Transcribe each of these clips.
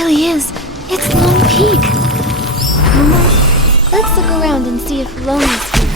really is. It's Long Peak. Let's look around and see if Long is here.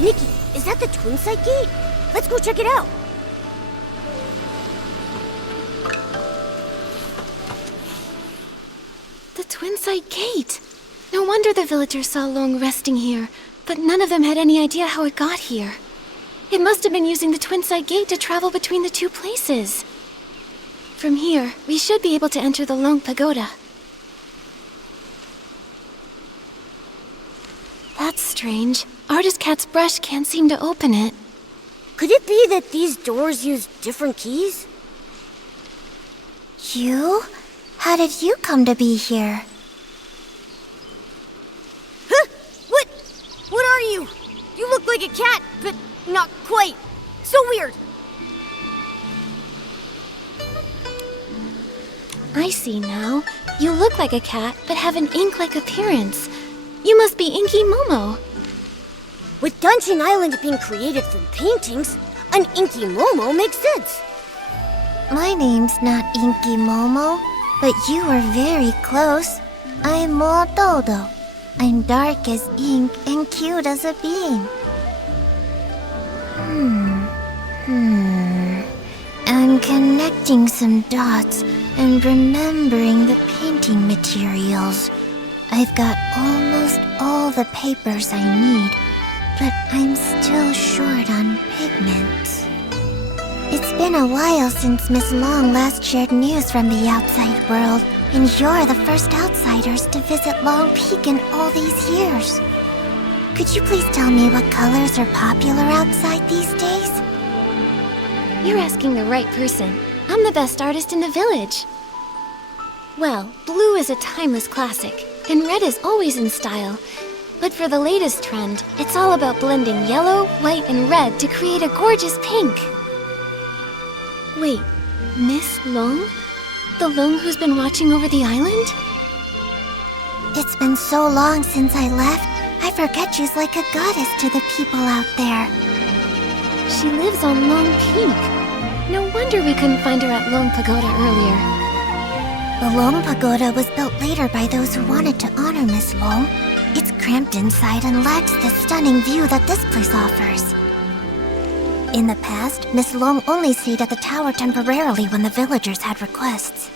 Nikki, is that the Twin Site Gate? Let's go check it out. The Twin Site Gate. No wonder the villagers saw Long resting here, but none of them had any idea how it got here. It must have been using the Twin Site Gate to travel between the two places. From here, we should be able to enter the Long Pagoda. That's strange. Artist Cat's brush can't seem to open it. Could it be that these doors use different keys? You? How did you come to be here? Huh? What are you? You look like a cat, but not quite. So weird. I see now. You look like a cat, but have an ink-like appearance. You must be Inky Momo. With Dungeon Island being created from paintings, an Inky Momo makes sense. My name's not Inky Momo, but you are very close. I'm Mo Dodo. I'm dark as ink and cute as a bean. I'm connecting some dots and remembering the painting materials. I've got almost all the papers I need, but I'm still short on pigments. It's been a while since Miss Long last shared news from the outside world, and you're the first outsiders to visit Long Peak in all these years. Could you please tell me what colors are popular outside these days? You're asking the right person. I'm the best artist in the village. Well, blue is a timeless classic, and red is always in style. But for the latest trend, it's all about blending yellow, white, and red to create a gorgeous pink. Wait, Miss Long? The Long who's been watching over the island? It's been so long since I left, I forget she's like a goddess to the people out there. She lives on Long Peak. No wonder we couldn't find her at Long Pagoda earlier. The Long Pagoda was built later by those who wanted to honor Miss Long. It's cramped inside and lacks the stunning view that this place offers. In the past, Miss Long only stayed at the tower temporarily when the villagers had requests.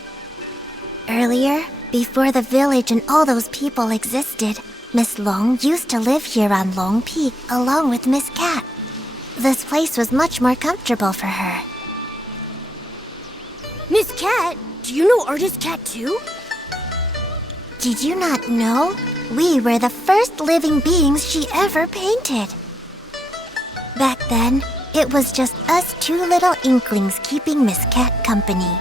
Earlier, before the village and all those people existed, Miss Long used to live here on Long Peak along with Miss Cat. This place was much more comfortable for her. Miss Cat? Do you know Artist Cat too? Did you not know? We were the first living beings she ever painted. Back then, it was just us two little inklings keeping Miss Cat company.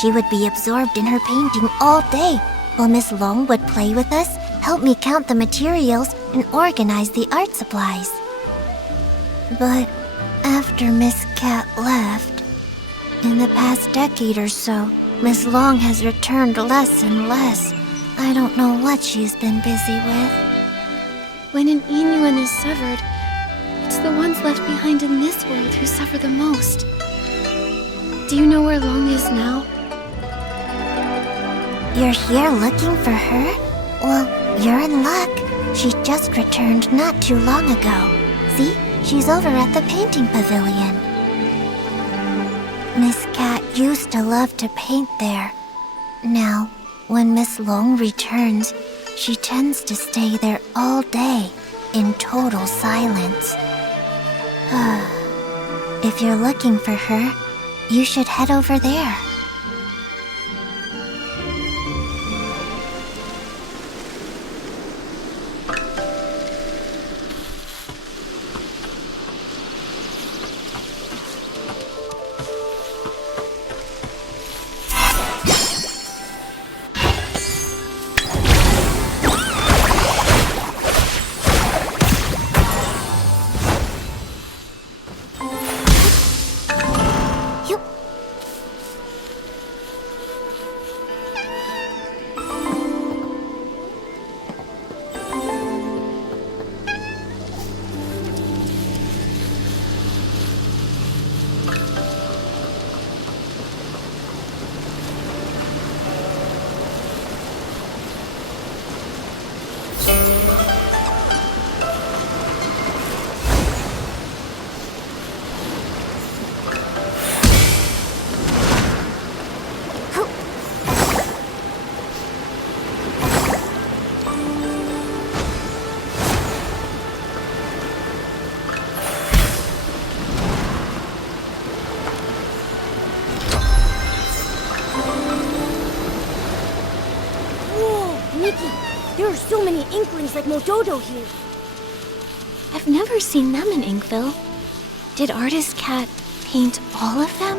She would be absorbed in her painting all day, while Miss Long would play with us, help me count the materials, and organize the art supplies. But after Miss Cat left, in the past decade or so, Miss Long has returned less and less, I don't know what she's been busy with. When an Inuan is severed, it's the ones left behind in this world who suffer the most. Do you know where Long is now? You're here looking for her? Well, you're in luck. She just returned not too long ago. See? She's over at the painting pavilion. Miss Cat used to love to paint there. Now, when Miss Long returns, she tends to stay there all day, in total silence. If you're looking for her, you should head over there. Nikki, there are so many Inklings like Mododo here. I've never seen them in Inkville. Did Artist Cat paint all of them?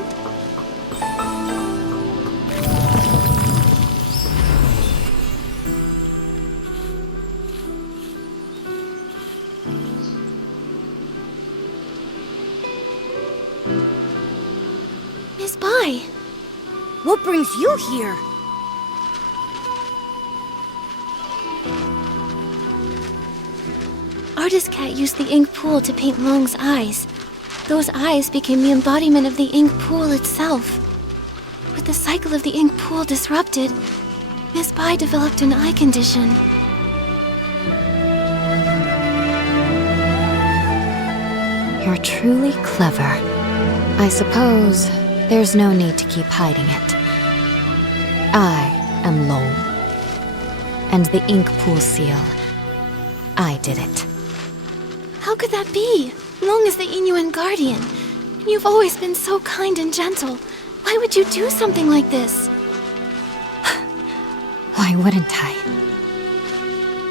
Miss Bai! What brings you here? Artist Cat used the ink pool to paint Long's eyes. Those eyes became the embodiment of the ink pool itself. With the cycle of the ink pool disrupted, Miss Bai developed an eye condition. You're truly clever. I suppose there's no need to keep hiding it. I am Long. And the ink pool seal, I did it. How could that be? Long is the Inuan guardian. You've always been so kind and gentle. Why would you do something like this? Why wouldn't I?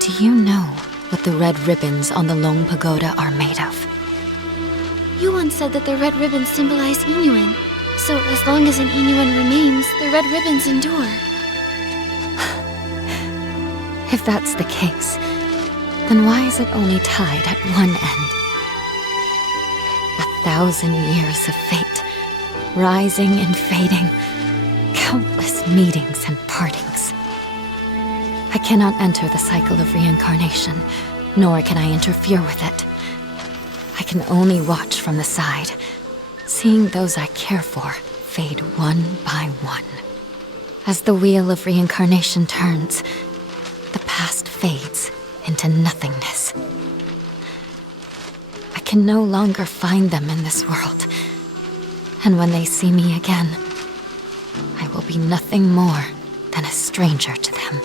Do you know what the red ribbons on the Long Pagoda are made of? You once said that the red ribbons symbolize Inuan. So as long as an Inuan remains, the red ribbons endure. If that's the case, then why is it only tied at one end? 1,000 years of fate, rising and fading, countless meetings and partings. I cannot enter the cycle of reincarnation, nor can I interfere with it. I can only watch from the side, seeing those I care for fade one by one. As the wheel of reincarnation turns, the past fades into nothingness. I can no longer find them in this world, and when they see me again, I will be nothing more than a stranger to them.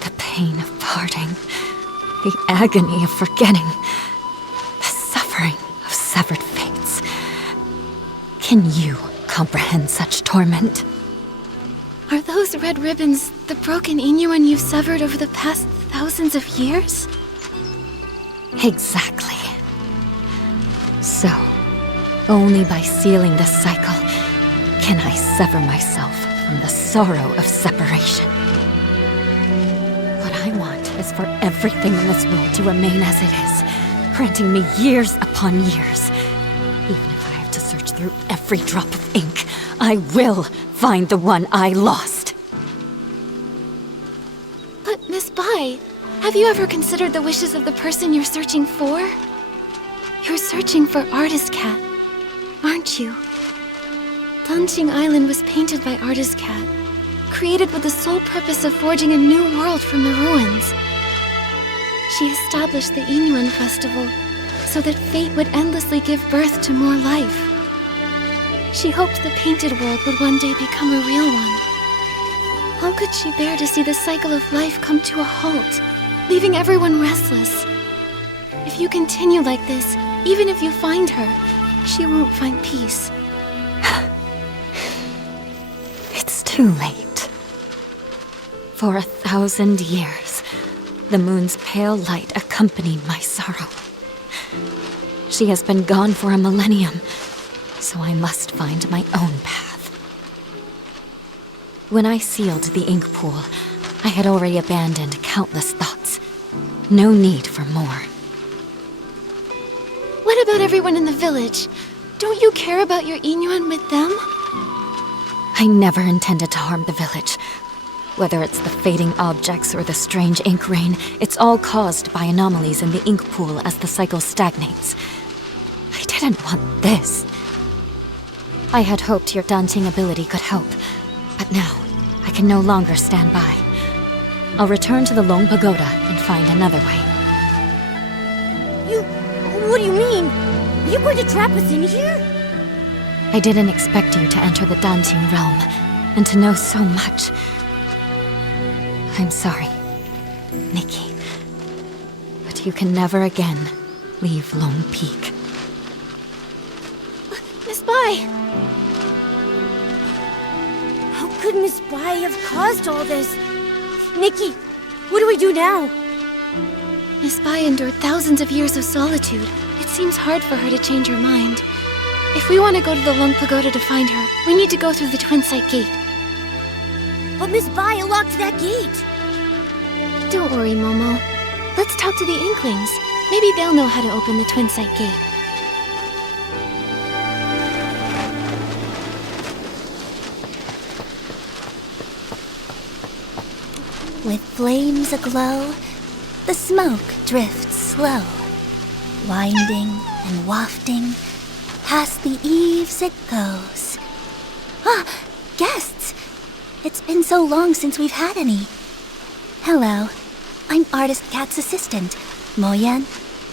The pain of parting, the agony of forgetting, the suffering of severed fates. Can you comprehend such torment? Are those red ribbons the broken Inuan you've severed over the past thousands of years? Exactly. So, only by sealing the cycle can I sever myself from the sorrow of separation. What I want is for everything in this world to remain as it is, granting me years upon years. Even if I have to search through every drop of ink, I will find the one I lost. Have you ever considered the wishes of the person you're searching for? You're searching for Artist Cat, aren't you? Danqing Island was painted by Artist Cat, created with the sole purpose of forging a new world from the ruins. She established the Inyuan Festival so that fate would endlessly give birth to more life. She hoped the painted world would one day become a real one. How could she bear to see the cycle of life come to a halt, leaving everyone restless? If you continue like this, even if you find her, she won't find peace. It's too late. For 1,000 years, the moon's pale light accompanied my sorrow. She has been gone for a millennium, so I must find my own path. When I sealed the ink pool, I had already abandoned countless thoughts. No need for more. What about everyone in the village? Don't you care about your Inyuan with them? I never intended to harm the village. Whether it's the fading objects or the strange ink rain, it's all caused by anomalies in the ink pool as the cycle stagnates. I didn't want this. I had hoped your daunting ability could help, but now I can no longer stand by. I'll return to the Long Pagoda and find another way. What do you mean? Are you going to trap us in here? I didn't expect you to enter the daunting realm and to know so much. I'm sorry, Nikki, but you can never again leave Lone Peak. Miss Bai! How could Miss Bai have caused all this? Nikki, what do we do now? Miss Bai endured thousands of years of solitude. It seems hard for her to change her mind. If we want to go to the Long Pagoda to find her, we need to go through the Twin Sight Gate. But Miss Bai locked that gate. Don't worry, Momo. Let's talk to the Inklings. Maybe they'll know how to open the Twin Sight Gate. With flames aglow, the smoke drifts slow, winding and wafting, past the eaves it goes. Ah, guests! It's been so long since we've had any. Hello, I'm Artist Cat's assistant, Moyan,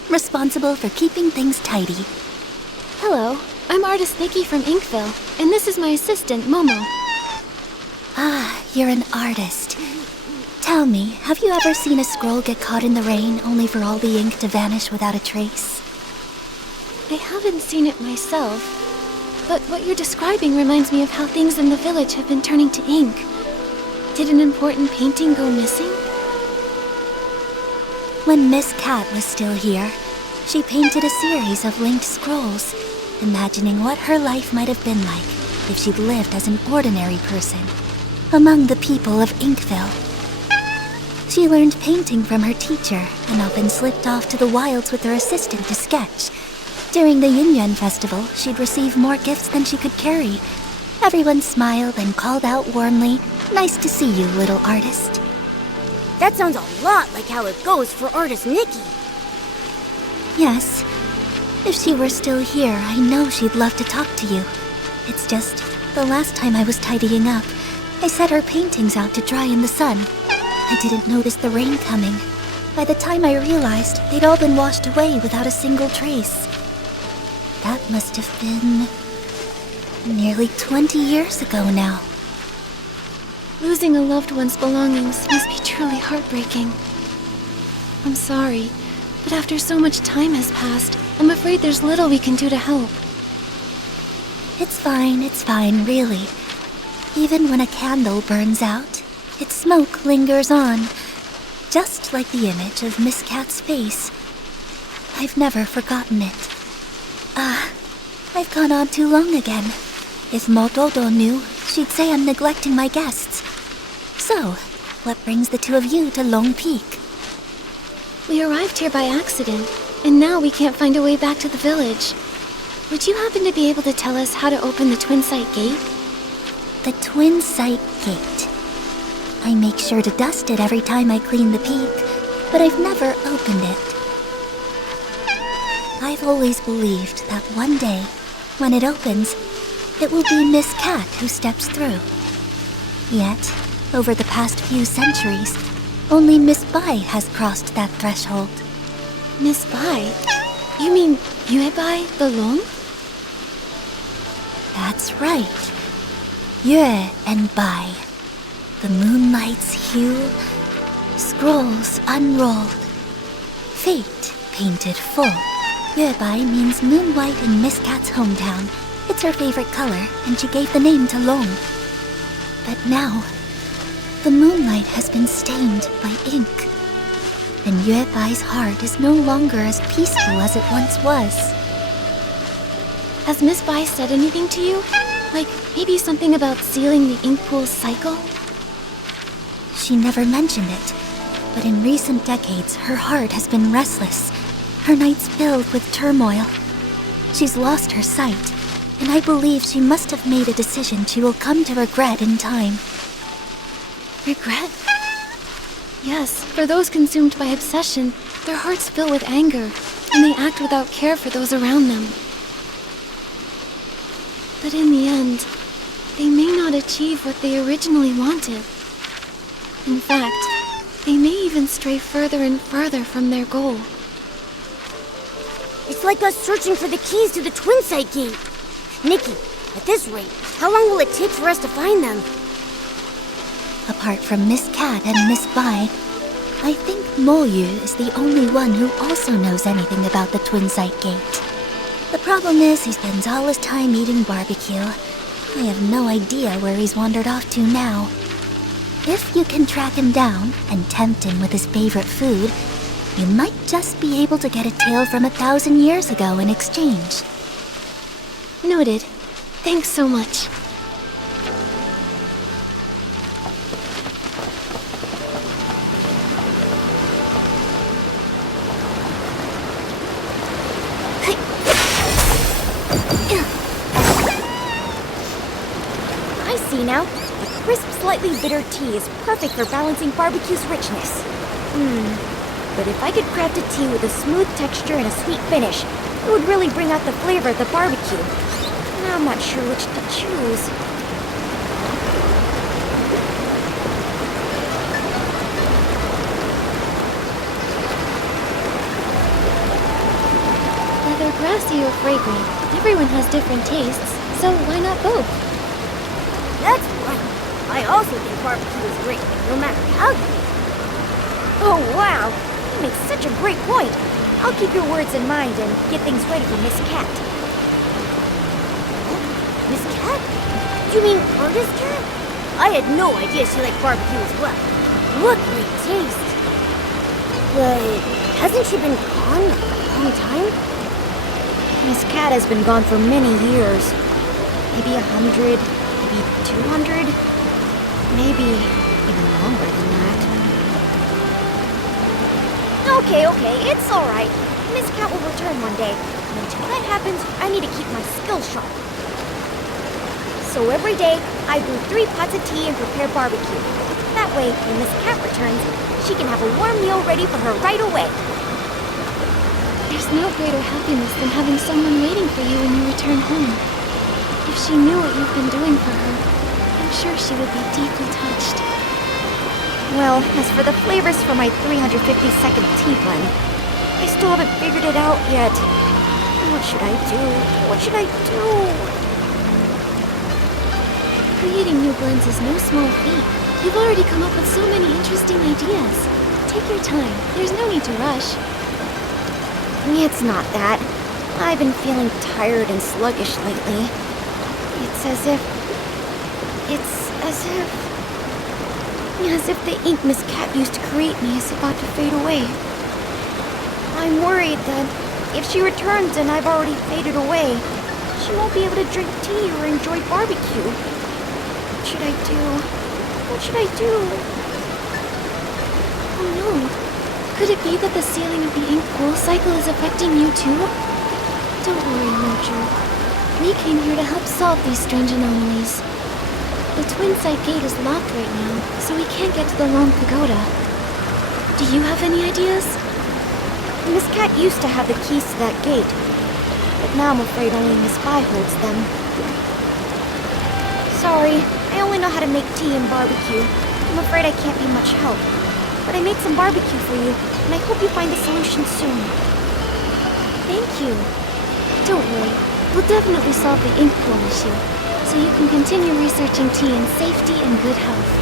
responsible for keeping things tidy. Hello, I'm Artist Nikki from Inkville, and this is my assistant, Momo. Ah, you're an artist. Tell me, have you ever seen a scroll get caught in the rain only for all the ink to vanish without a trace? I haven't seen it myself, but what you're describing reminds me of how things in the village have been turning to ink. Did an important painting go missing? When Miss Cat was still here, she painted a series of linked scrolls, imagining what her life might have been like if she'd lived as an ordinary person among the people of Inkville. She learned painting from her teacher and often slipped off to the wilds with her assistant to sketch. During the Yunyuan festival, she'd receive more gifts than she could carry. Everyone smiled and called out warmly, "Nice to see you, little artist." That sounds a lot like how it goes for Artist Nikki. Yes. If she were still here, I know she'd love to talk to you. It's just, the last time I was tidying up, I set her paintings out to dry in the sun. I didn't notice the rain coming. By the time I realized, they'd all been washed away without a single trace. That must have been nearly 20 years ago now. Losing a loved one's belongings must be truly heartbreaking. I'm sorry, but after so much time has passed, I'm afraid there's little we can do to help. It's fine, really. Even when a candle burns out, its smoke lingers on, just like the image of Miss Cat's face. I've never forgotten it. I've gone on too long again. If Motodo knew, she'd say I'm neglecting my guests. So, what brings the two of you to Lone Peak? We arrived here by accident, and now we can't find a way back to the village. Would you happen to be able to tell us how to open the Twin Sight Gate? The Twin Sight Gate. I make sure to dust it every time I clean the peak, but I've never opened it. I've always believed that one day, when it opens, it will be Miss Cat who steps through. Yet, over the past few centuries, only Miss Bai has crossed that threshold. Miss Bai? You mean Yue Bai, the Long? That's right. Yue and Bai. The moonlight's hue, scrolls unrolled. Fate painted full. Yue Bai means moon white in Miss Cat's hometown. It's her favorite color, and she gave the name to Long. But now, the moonlight has been stained by ink, and Yue Bai's heart is no longer as peaceful as it once was. Has Miss Bai said anything to you? Like, maybe something about sealing the ink pool's cycle? She never mentioned it, but in recent decades, her heart has been restless, her nights filled with turmoil. She's lost her sight, and I believe she must have made a decision she will come to regret in time. Regret? Yes, for those consumed by obsession, their hearts fill with anger, and they act without care for those around them. But in the end, they may not achieve what they originally wanted. In fact, they may even stray further and further from their goal. It's like us searching for the keys to the Twin Site Gate. Nikki, at this rate, how long will it take for us to find them? Apart from Miss Cat and Miss Bai, I think Mo Yu is the only one who also knows anything about the Twin Site Gate. The problem is he spends all his time eating barbecue. I have no idea where he's wandered off to now. If you can track him down and tempt him with his favorite food, you might just be able to get a tale from 1,000 years ago in exchange. Noted. Thanks so much. I see now. A crisp, slightly bitter tea is perfect for balancing barbecue's richness. But if I could craft a tea with a smooth texture and a sweet finish, it would really bring out the flavor of the barbecue. Now I'm not sure which to choose. Whether grassy or fragrant, everyone has different tastes, so why not both? That's right. I also think barbecue is great, no matter how you eat. Oh, wow. You make such a great point. I'll keep your words in mind and get things ready for Miss Cat. Miss Cat? You mean Artist Cat? I had no idea she liked barbecue as well. What great taste. But hasn't she been gone a long time? Miss Cat has been gone for many years. Maybe 100, maybe 200, maybe even longer than that. Okay, it's all right. Miss Cat will return one day. And until that happens, I need to keep my skills sharp. So every day, I brew 3 pots of tea and prepare barbecue. That way, when Miss Cat returns, she can have a warm meal ready for her right away. There's no greater happiness than having someone waiting for you when you return home. If she knew what you've been doing for her, I'm sure she would be deeply touched. Well, as for the flavors for my 352nd tea blend, I still haven't figured it out yet. What should I do? What should I do? Creating new blends is no small feat. You've already come up with so many interesting ideas. Take your time. There's no need to rush. It's not that. I've been feeling tired and sluggish lately. It's as if the ink Miss Cat used to create me is about to fade away. I'm worried that if she returns and I've already faded away, she won't be able to drink tea or enjoy barbecue. What should I do? What should I do? Oh no. Could it be that the sealing of the ink pool cycle is affecting you too? Don't worry, Mojo. We came here to help solve these strange anomalies. The Twin Site Gate is locked right now, so we can't get to the Long Pagoda. Do you have any ideas? Miss Cat used to have the keys to that gate, but now I'm afraid only Miss Bai holds them. Sorry, I only know how to make tea and barbecue. I'm afraid I can't be much help. But I made some barbecue for you, and I hope you find a solution soon. Thank you. Don't worry, we'll definitely solve the ink pool issue, so you can continue researching tea in safety and good health.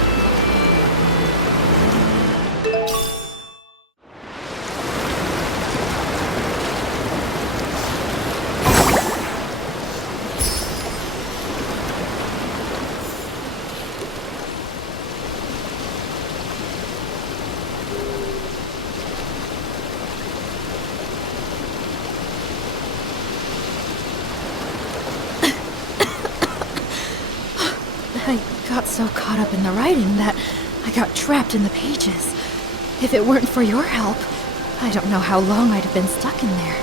I got so caught up in the writing that I got trapped in the pages. If it weren't for your help, I don't know how long I'd have been stuck in there.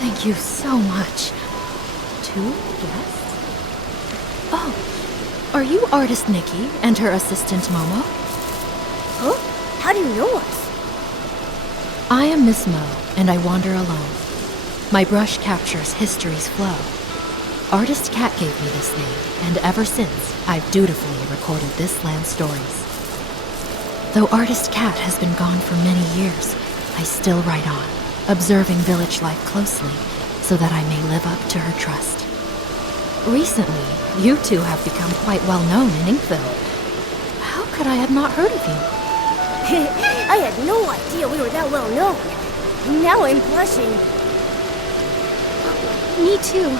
Thank you so much. 2 guests? Oh, are you artist Nikki and her assistant Momo? Huh? How do you know us? I am Miss Mo, and I wander alone. My brush captures history's flow. Artist Cat gave me this name, and ever since, I've dutifully recorded this land's stories. Though Artist Cat has been gone for many years, I still write on, observing village life closely, so that I may live up to her trust. Recently, you two have become quite well known in Inkville. How could I have not heard of you? I had no idea we were that well known. Now I'm blushing. Me too.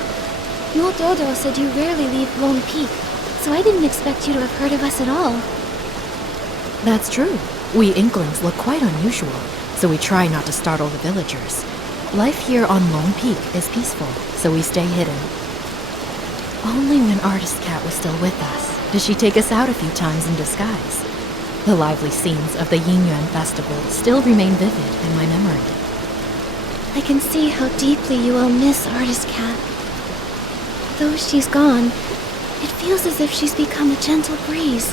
Mul Dodo said you rarely leave Lone Peak, so I didn't expect you to have heard of us at all. That's true. We Inklings look quite unusual, so we try not to startle the villagers. Life here on Lone Peak is peaceful, so we stay hidden. Only when Artist Cat was still with us did she take us out a few times in disguise. The lively scenes of the Yingyuan festival still remain vivid in my memory. I can see how deeply you all miss Artist Cat. Though she's gone, it feels as if she's become a gentle breeze,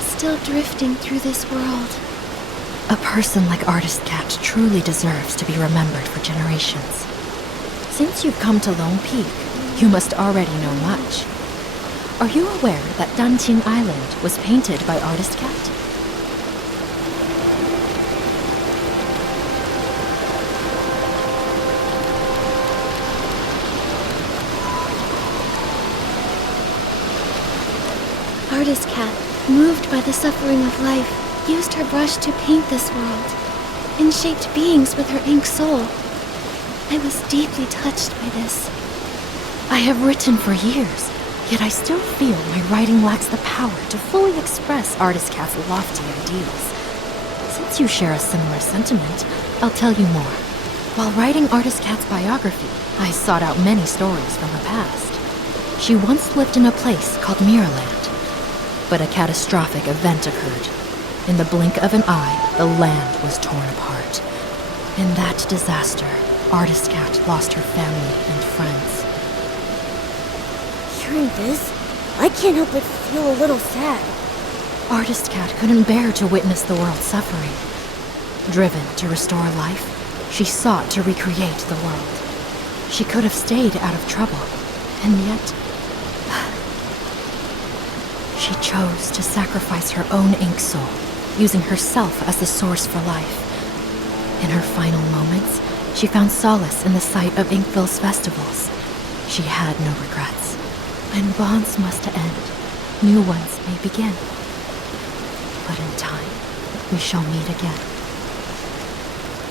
still drifting through this world. A person like Artist Cat truly deserves to be remembered for generations. Since you've come to Lone Peak, you must already know much. Are you aware that Danqing Island was painted by Artist Cat? Artist Cat, moved by the suffering of life, used her brush to paint this world, and shaped beings with her ink soul. I was deeply touched by this. I have written for years, yet I still feel my writing lacks the power to fully express Artist Cat's lofty ideals. Since you share a similar sentiment, I'll tell you more. While writing Artist Cat's biography, I sought out many stories from her past. She once lived in a place called Mirrorland. But a catastrophic event occurred. In the blink of an eye, the land was torn apart. In that disaster, Artist Cat lost her family and friends. Hearing this, I can't help but feel a little sad. Artist Cat couldn't bear to witness the world suffering. Driven to restore life, she sought to recreate the world. She could have stayed out of trouble, and yet she chose to sacrifice her own ink soul, using herself as the source for life. In her final moments, she found solace in the sight of Inkville's festivals. She had no regrets. When bonds must end, new ones may begin. But in time, we shall meet again.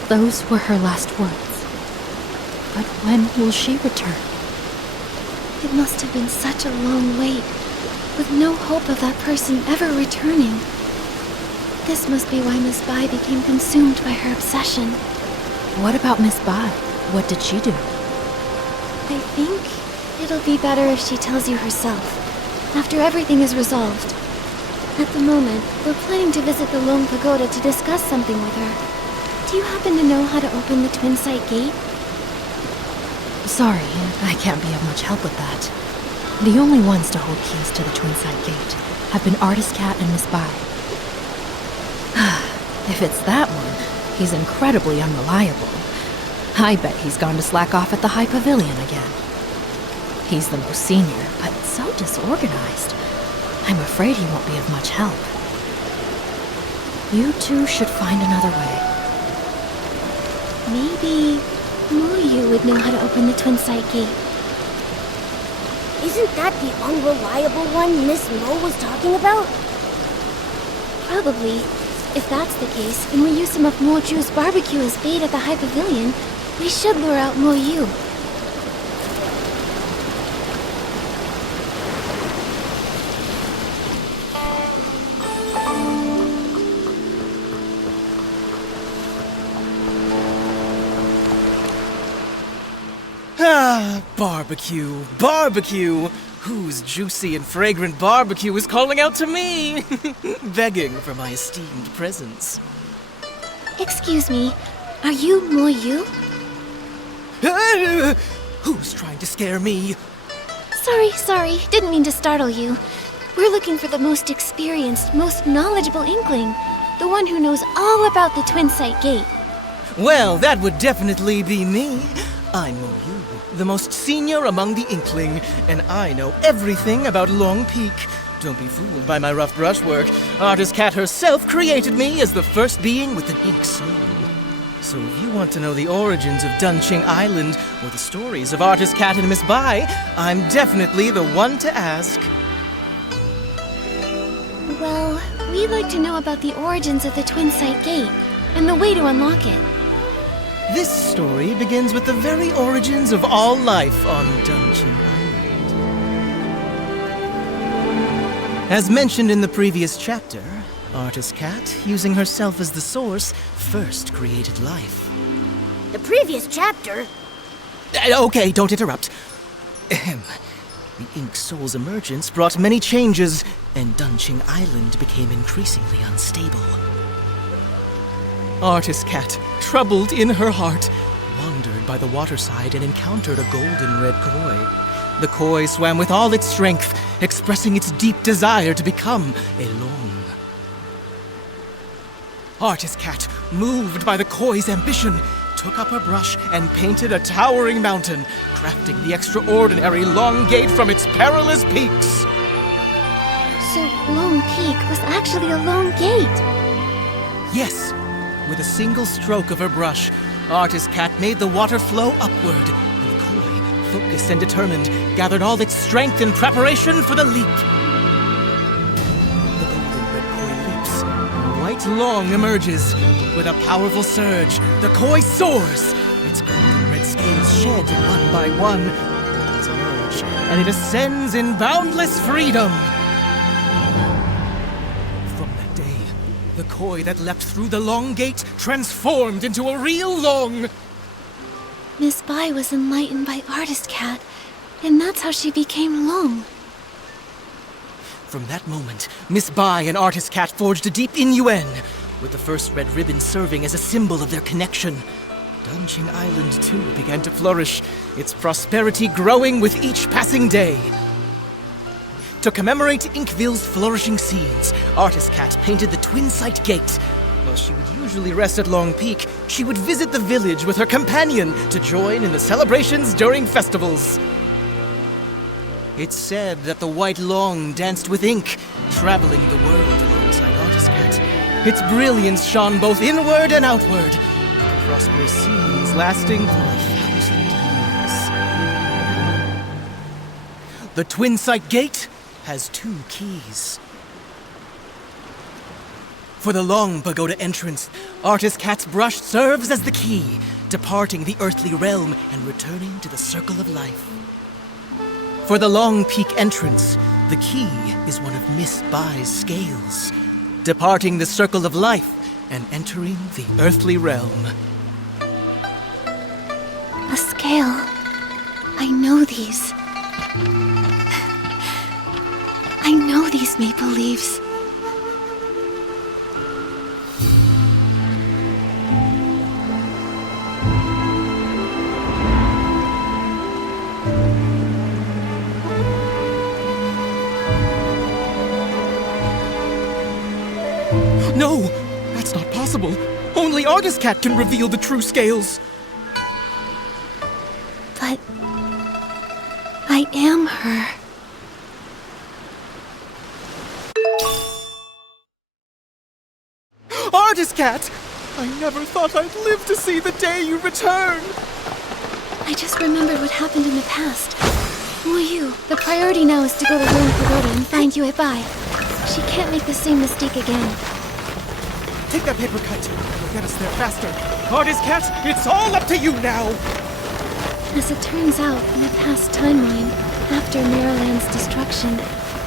Those were her last words. But when will she return? It must have been such a long wait, with no hope of that person ever returning. This must be why Miss Bai became consumed by her obsession. What about Miss Bai? What did she do? I think it'll be better if she tells you herself, after everything is resolved. At the moment, we're planning to visit the Lone Pagoda to discuss something with her. Do you happen to know how to open the Twin Sight Gate? Sorry, I can't be of much help with that. The only ones to hold keys to the Twin Sight Gate have been Artist Cat and Miss Bai. If it's that one, He's incredibly unreliable. I bet he's gone to slack off at the High Pavilion again. He's the most senior, but so disorganized. I'm afraid he won't be of much help. You two should find another way. Maybe Moyu would know how to open the Twin Sight Gate. Isn't that the unreliable one Miss Mo was talking about? Probably. If that's the case, and we use some of Moju's barbecue as bait at the High Pavilion, we should lure out Moyu. Barbecue, barbecue! Whose juicy and fragrant barbecue is calling out to me? Begging for my esteemed presence. Excuse me, are you Moyu? Who's trying to scare me? Sorry, didn't mean to startle you. We're looking for the most experienced, most knowledgeable Inkling. The one who knows all about the Twin Sight Gate. Well, that would definitely be me. I'm Moyu, the most senior among the Inkling, and I know everything about Long Peak. Don't be fooled by my rough brushwork. Artist Cat herself created me as the first being with an ink soul. So if you want to know the origins of Dunching Island or the stories of Artist Cat and Miss Bai, I'm definitely the one to ask. Well, we'd like to know about the origins of the Twin Sight Gate and the way to unlock it. This story begins with the very origins of all life on Dunching Island. As mentioned in the previous chapter, Artist Cat, using herself as the source, first created life. The previous chapter? Okay, don't interrupt. Ahem. The Ink Soul's emergence brought many changes, and Dunching Island became increasingly unstable. Artist Cat, troubled in her heart, wandered by the waterside and encountered a golden red koi. The koi swam with all its strength, expressing its deep desire to become a long. Artist Cat, moved by the koi's ambition, took up her brush and painted a towering mountain, crafting the extraordinary Long Gate from its perilous peaks. So Long Peak was actually a long gate. Yes. With a single stroke of her brush, Artist Cat made the water flow upward, and the koi, focused and determined, gathered all its strength in preparation for the leap. The golden red koi leaps. White Long emerges. With a powerful surge, the koi soars. Its golden red scales shed one by one. It emerge, and it ascends in boundless freedom. The koi that leapt through the Long Gate transformed into a real Long. Miss Bai was enlightened by Artist Cat, and that's how she became Long. From that moment, Miss Bai and Artist Cat forged a deep innuendo, with the first red ribbon serving as a symbol of their connection. Dunching Island, too, began to flourish, its prosperity growing with each passing day. To commemorate Inkville's flourishing scenes, Artist Cat painted the Twin Sight Gate. While she would usually rest at Long Peak, she would visit the village with her companion to join in the celebrations during festivals. It's said that the White Long danced with ink, traveling the world alongside Artist Cat. Its brilliance shone both inward and outward, with the prosperous scenes lasting for 1,000 years. The Twin Sight Gate has 2 keys. For the Long Pagoda entrance, Artist Cat's brush serves as the key, departing the earthly realm and returning to the circle of life. For the Long Peak entrance, the key is one of Miss Bai's scales, departing the circle of life and entering the earthly realm. A scale. I know these. I know these maple leaves. No! That's not possible! Only Artist Cat can reveal the true scales. But I am her. Artist Cat! I never thought I'd live to see the day you return! I just remembered what happened in the past. Wu Yu, the priority now is to go to Ruined Pagoda and find Yue Bai. She can't make the same mistake again. Take that paper cut. It'll get us there faster. Artist Cat, it's all up to you now! As it turns out, in the past timeline, after Mirrorland's destruction,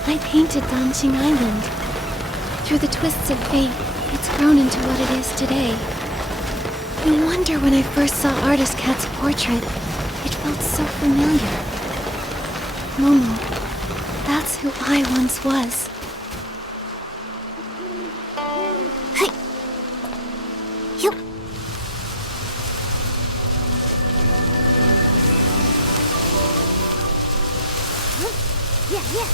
I painted Danqing Island. Through the twists of fate, it's grown into what it is today. No wonder when I first saw Artist Cat's portrait, it felt so familiar. Momo, that's who I once was. Hey! You... Yeah.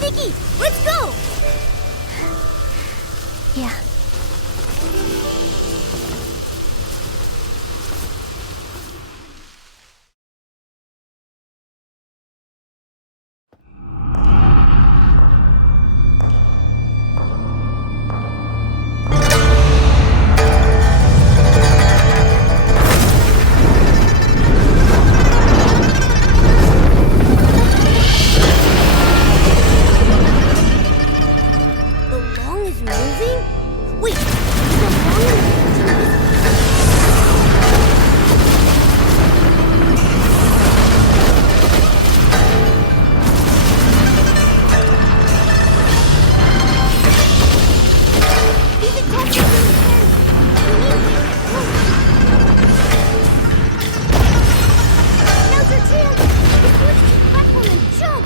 Nikki, let's go! Yeah. The long is moving? Wait, the long is... These attacks are really intense. Now's our chance! Let's do it to the platform and jump!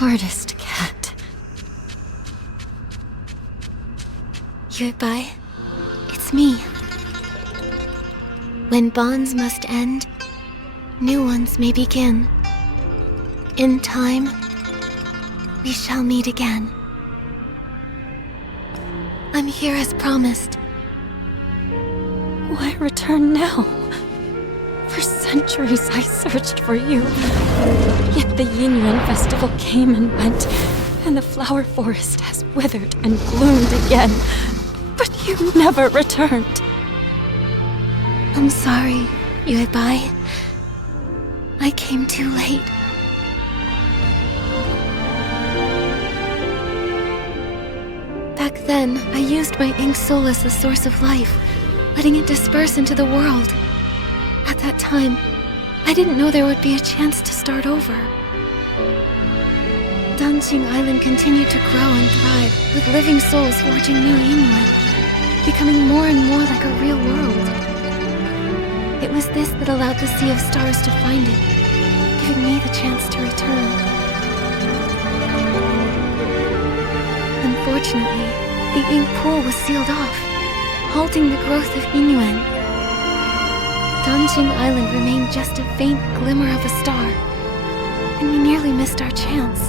Artist cat. Goodbye. It's me. When bonds must end, new ones may begin. In time, we shall meet again. I'm here as promised. Why return now? For centuries I searched for you. Yet the Yin-Yuan festival came and went, and the flower forest has withered and bloomed again. But you never returned. I'm sorry, Yuebai. I came too late. Back then, I used my ink soul as the source of life, letting it disperse into the world. At that time, I didn't know there would be a chance to start over. Danqing Island continued to grow and thrive, with living souls forging new Yingyuan, becoming more and more like a real world. It was this that allowed the Sea of Stars to find it, giving me the chance to return. Unfortunately, the ink pool was sealed off, halting the growth of Yingyuan. Danqing Island remained just a faint glimmer of a star, and we nearly missed our chance.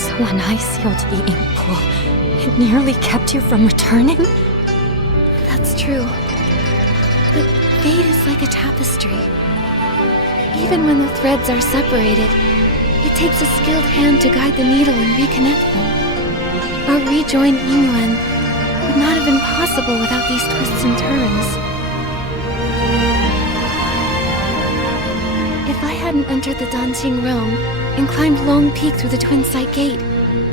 So when I sealed the ink pool, it nearly kept you from returning? That's true. But fate is like a tapestry. Even when the threads are separated, it takes a skilled hand to guide the needle and reconnect them. Our rejoined Yingyuan would not have been possible without these twists and turns. If I hadn't entered the Danqing realm and climbed Long Peak through the Twin Sight Gate,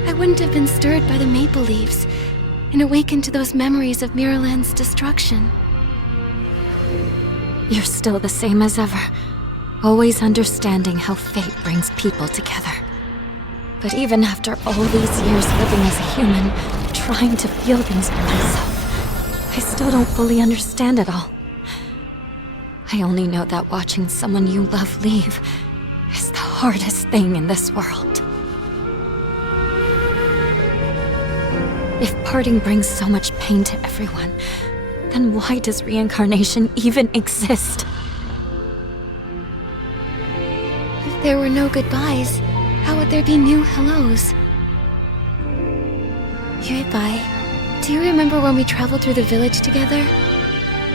I wouldn't have been stirred by the maple leaves and awakened to those memories of Miraland's destruction. You're still the same as ever, always understanding how fate brings people together. But even after all these years living as a human, trying to feel things for myself, I still don't fully understand it all. I only know that watching someone you love leave is the hardest thing in this world. If parting brings so much pain to everyone, then why does reincarnation even exist? If there were no goodbyes, how would there be new hellos? Yuebai, do you remember when we traveled through the village together?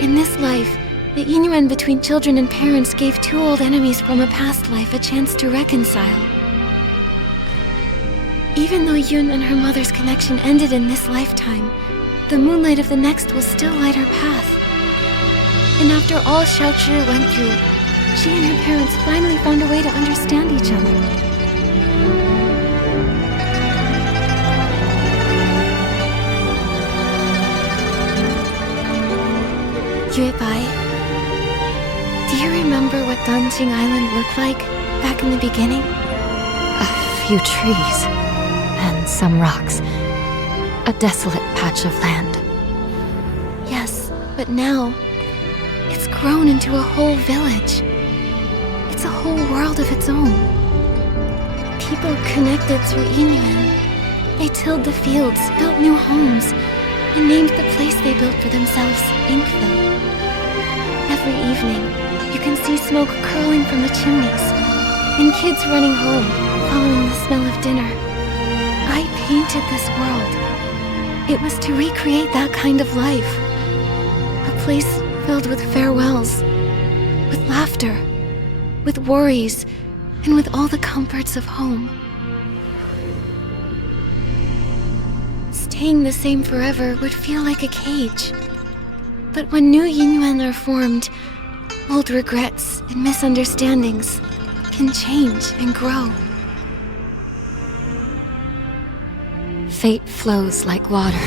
In this life, the Yingyuan between children and parents gave two old enemies from a past life a chance to reconcile. Even though Yun and her mother's connection ended in this lifetime, the moonlight of the next will still light our path. And after all Xiaozhi went through, she and her parents finally found a way to understand each other. Yuebai, do you remember what Danqing Island looked like back in the beginning? A few trees and some rocks. A desolate patch of land. Yes, but now, it's grown into a whole village. It's a whole world of its own. People connected through Yingyuan. They tilled the fields, built new homes, and named the place they built for themselves Inkville. Every evening, you can see smoke curling from the chimneys, and kids running home, following the smell of dinner. I painted this world. It was to recreate that kind of life. A place filled with farewells, with laughter, with worries, and with all the comforts of home. Staying the same forever would feel like a cage. But when new Yinyuan are formed, old regrets and misunderstandings can change and grow. Fate flows like water.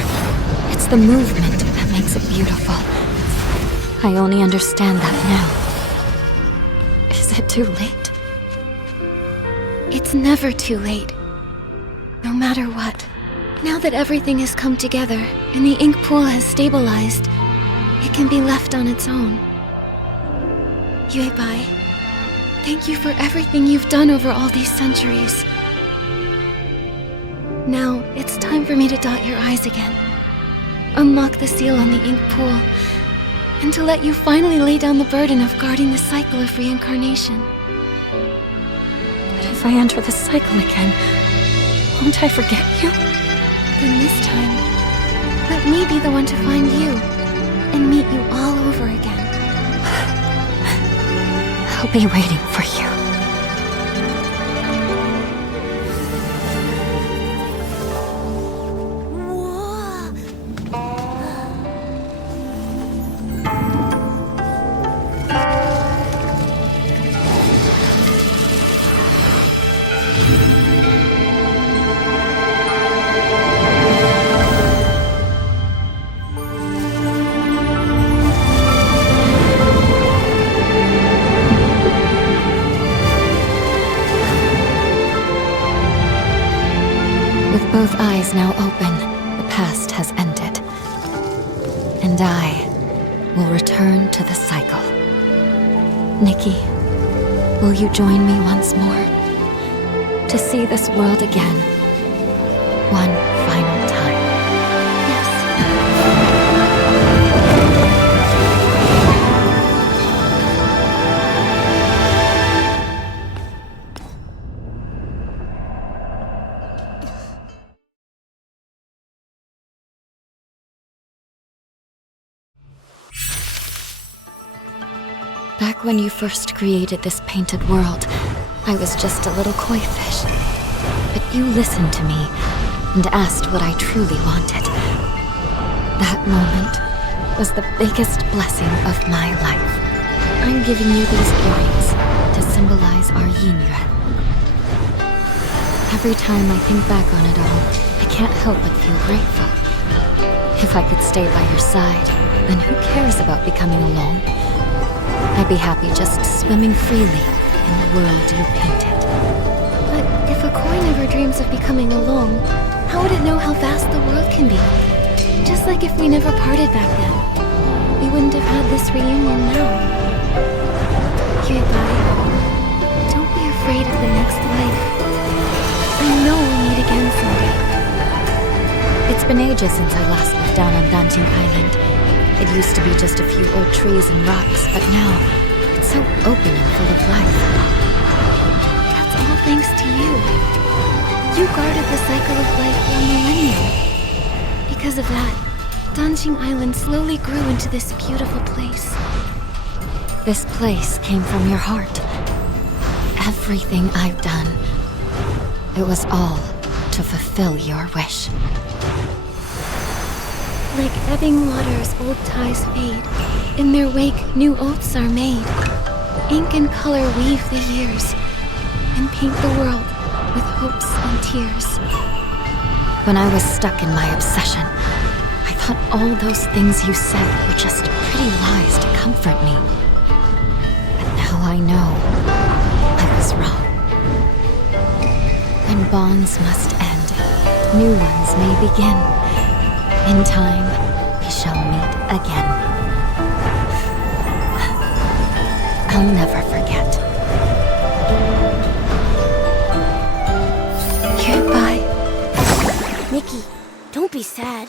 It's the movement that makes it beautiful. I only understand that now. Is it too late? It's never too late. No matter what. Now that everything has come together and the ink pool has stabilized, it can be left on its own. Yuebai, thank you for everything you've done over all these centuries. Now, it's time for me to dot your I's again. Unlock the seal on the ink pool, and to let you finally lay down the burden of guarding the cycle of reincarnation. But if I enter the cycle again, won't I forget you? Then this time, let me be the one to find you and meet you all over again. I'll be waiting for you. With both eyes now open, the past has ended. And I will return to the cycle. Nikki, will you join me once more? To see this world again, one final time. Back when you first created this painted world, I was just a little koi fish. But you listened to me and asked what I truly wanted. That moment was the biggest blessing of my life. I'm giving you these earrings to symbolize our yin-yuan. Every time I think back on it all, I can't help but feel grateful. If I could stay by your side, then who cares about becoming alone? I'd be happy just swimming freely in the world you painted. But if a koi never dreams of becoming alone, how would it know how vast the world can be? Just like if we never parted back then, we wouldn't have had this reunion now. Yuebai, don't be afraid of the next life. I know we'll meet again someday. It's been ages since I last looked down on Danjing Island. It used to be just a few old trees and rocks, but now it's so open and full of life. That's all thanks to you. You guarded the cycle of life for a millennium. Because of that, Danjing Island slowly grew into this beautiful place. This place came from your heart. Everything I've done, it was all to fulfill your wish. Like ebbing waters, old ties fade. In their wake, new oaths are made. Ink and color weave the years and paint the world with hopes and tears. When I was stuck in my obsession, I thought all those things you said were just pretty lies to comfort me. But now I know I was wrong. When bonds must end, new ones may begin. In time, we shall meet again. I'll never forget. Goodbye. Nikki, don't be sad.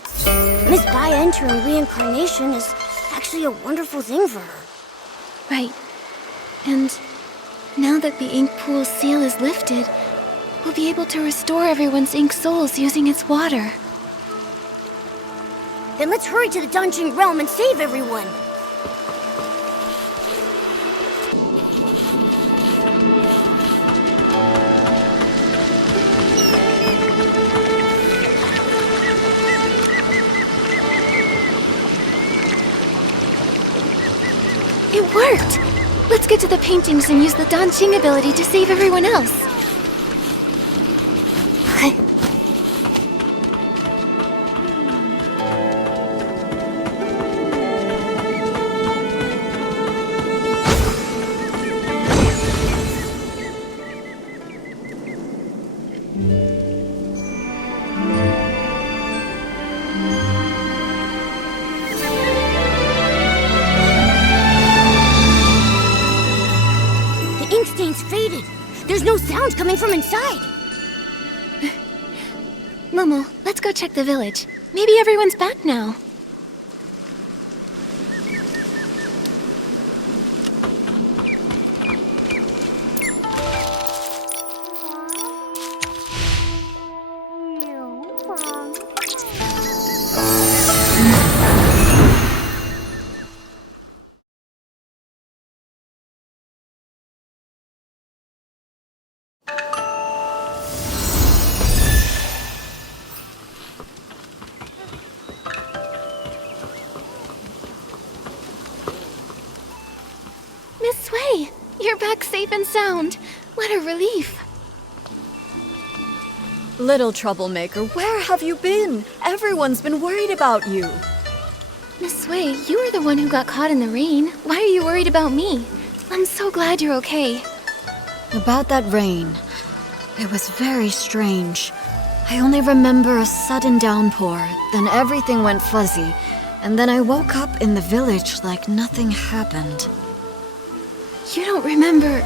Miss Bai entering reincarnation is actually a wonderful thing for her. Right. And now that the ink pool's seal is lifted, we'll be able to restore everyone's ink souls using its water. Then let's hurry to the Danjing realm and save everyone. worked! Let's get to the paintings and use the Danqing ability to save everyone else. The ink stain's faded. There's no sound coming from inside. Momo, let's go check the village. Maybe everyone's back now. Miss Sui, you're back safe and sound. What a relief. Little troublemaker, where have you been? Everyone's been worried about you. Miss Sui, you were the one who got caught in the rain. Why are you worried about me? I'm so glad you're okay. About that rain, it was very strange. I only remember a sudden downpour, then everything went fuzzy, and then I woke up in the village like nothing happened. You don't remember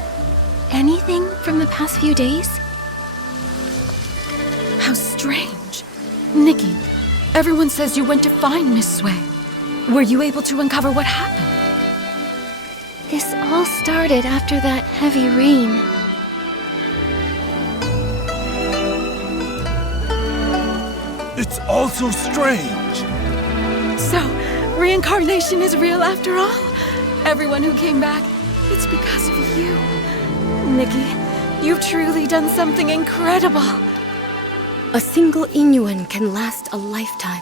anything from the past few days? How strange. Nikki, everyone says you went to find Miss Sui. Were you able to uncover what happened? This all started after that heavy rain. It's all so strange. So, reincarnation is real after all? Everyone who came back, it's because of you. Nikki, you've truly done something incredible. A single Inuan can last a lifetime,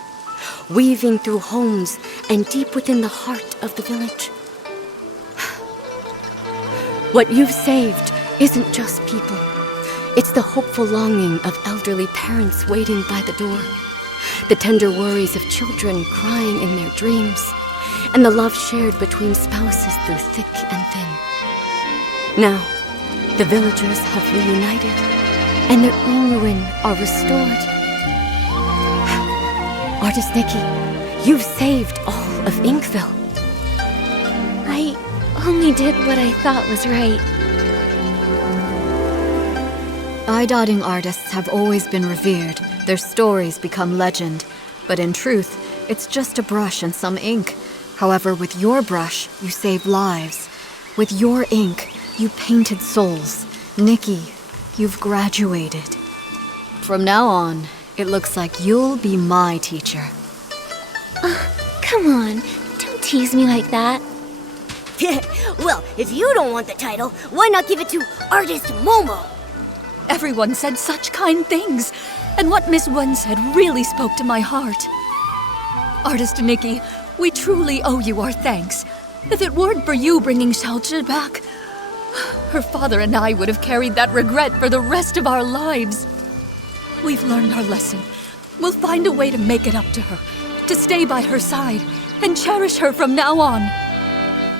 weaving through homes and deep within the heart of the village. What you've saved isn't just people. It's the hopeful longing of elderly parents waiting by the door, the tender worries of children crying in their dreams, and the love shared between spouses through thick and thin. Now, the villagers have reunited, and their Inuan are restored. Artist Nikki, you've saved all of Inkville. I only did what I thought was right. Eye-dotting artists have always been revered. Their stories become legend. But in truth, it's just a brush and some ink. However, with your brush, you save lives. With your ink, you painted souls. Nikki, you've graduated. From now on, it looks like you'll be my teacher. Come on, don't tease me like that. Well, if you don't want the title, why not give it to Artist Momo? Everyone said such kind things, and what Miss Wen said really spoke to my heart. Artist Nikki, we truly owe you our thanks. If it weren't for you bringing Xiaozhi back, her father and I would have carried that regret for the rest of our lives. We've learned our lesson. We'll find a way to make it up to her, to stay by her side, and cherish her from now on.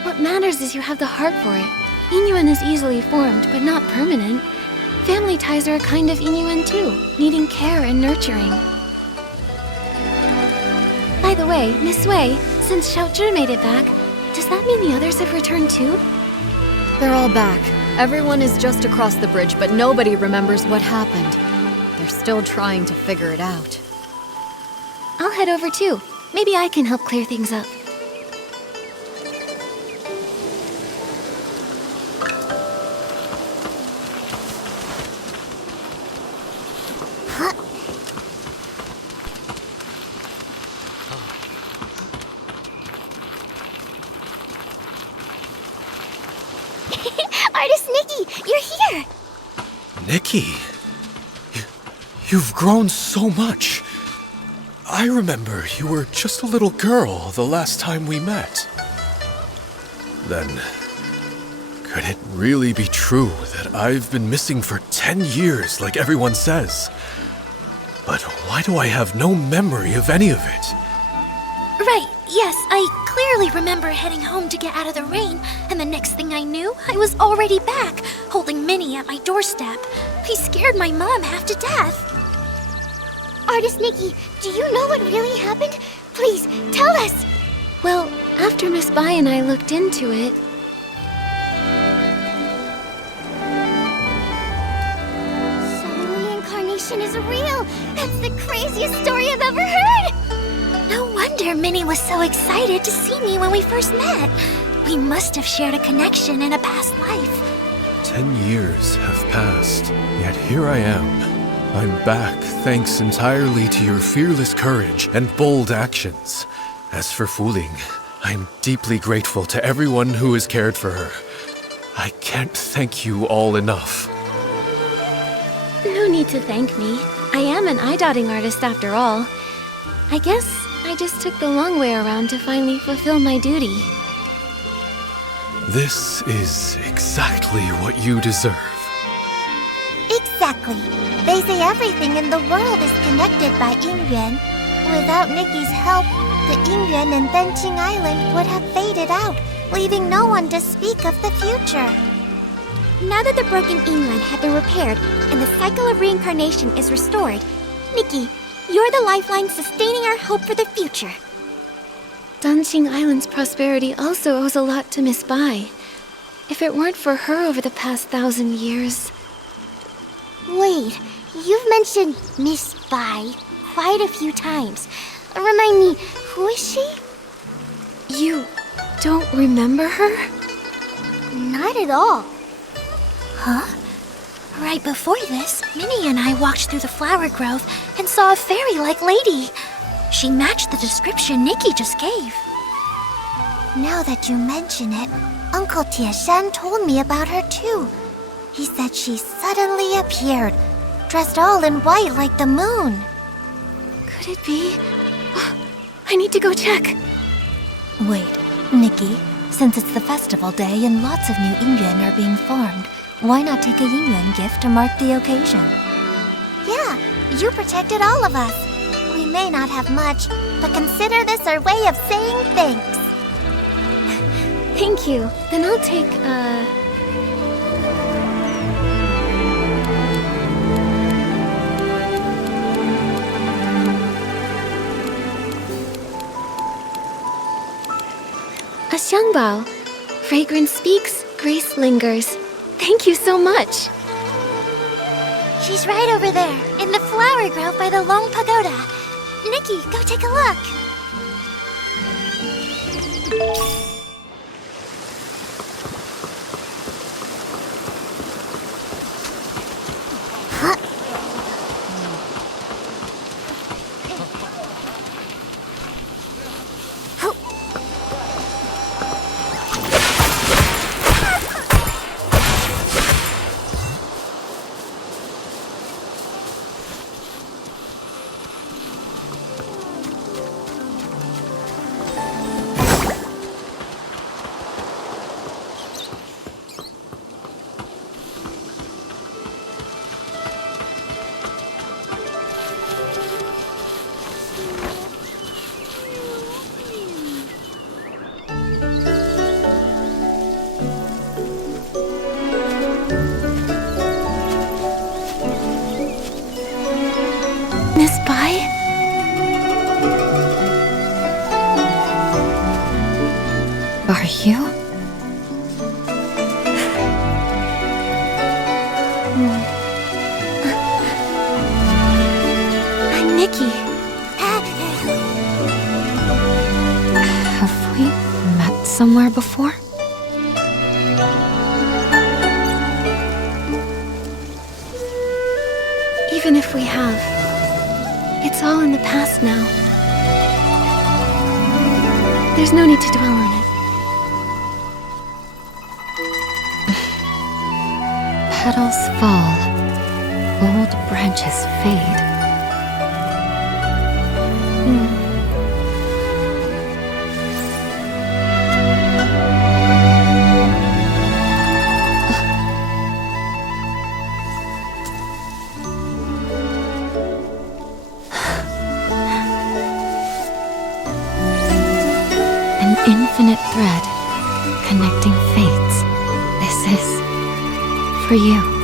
What matters is you have the heart for it. Inuan is easily formed, but not permanent. Family ties are a kind of Inuan too, needing care and nurturing. By the way, Miss Wei, since Xiaozhi made it back, does that mean the others have returned too? They're all back. Everyone is just across the bridge, but nobody remembers what happened. They're still trying to figure it out. I'll head over too. Maybe I can help clear things up. Artist Nikki, you're here! Nikki, you've grown so much. I remember you were just a little girl the last time we met. Then, Could it really be true that I've been missing for 10 years like everyone says? But why do I have no memory of any of it? Right, yes, I clearly remember heading home to get out of the rain, and the next thing I knew, I was already back, holding Minnie at my doorstep. I scared my mom half to death. Artist Nikki, do you know what really happened? Please, tell us! Well, after Miss Bai and I looked into it... So reincarnation is real! That's the craziest story I've ever heard! No wonder Minnie was so excited to see me when we first met. We must have shared a connection in a past life. 10 years have passed, yet here I am. I'm back thanks entirely to your fearless courage and bold actions. As for Fu Ling, I'm deeply grateful to everyone who has cared for her. I can't thank you all enough. No need to thank me. I am an eye-dotting artist after all. I guess I just took the long way around to finally fulfill my duty. This is exactly what you deserve. Exactly. They say everything in the world is connected by Yingyuan. Without Nikki's help, the Yingyuan and Benqing Island would have faded out, leaving no one to speak of the future. Now that the broken Yingyuan have been repaired and the cycle of reincarnation is restored, Nikki, you're the lifeline sustaining our hope for the future. Danqing Island's prosperity also owes a lot to Miss Bai. If it weren't for her over the past 1,000 years... Wait, you've mentioned Miss Bai quite a few times. Remind me, who is she? You don't remember her? Not at all. Huh? Right before this, Minnie and I walked through the flower grove and saw a fairy-like lady. She matched the description Nikki just gave. Now that you mention it, Uncle Tieshan told me about her too. He said she suddenly appeared, dressed all in white like the moon. Could it be? I need to go check. Wait, Nikki, since it's the festival day and lots of new Yingyuan are being formed, why not take a Yingyuan gift to mark the occasion? Yeah, you protected all of us. We may not have much, but consider this our way of saying thanks. Thank you. Then I'll take, a xiangbao. Fragrance speaks, grace lingers. Thank you so much. She's right over there, in the flower grove by the long pagoda. Nikki, go take a look. Miss Bai? Are you? I'm Nikki. Have we met somewhere before? Even if we have, it's all in the past now. There's no need to dwell on it. Petals fall, old branches fade. infinite thread connecting fates. This is for you.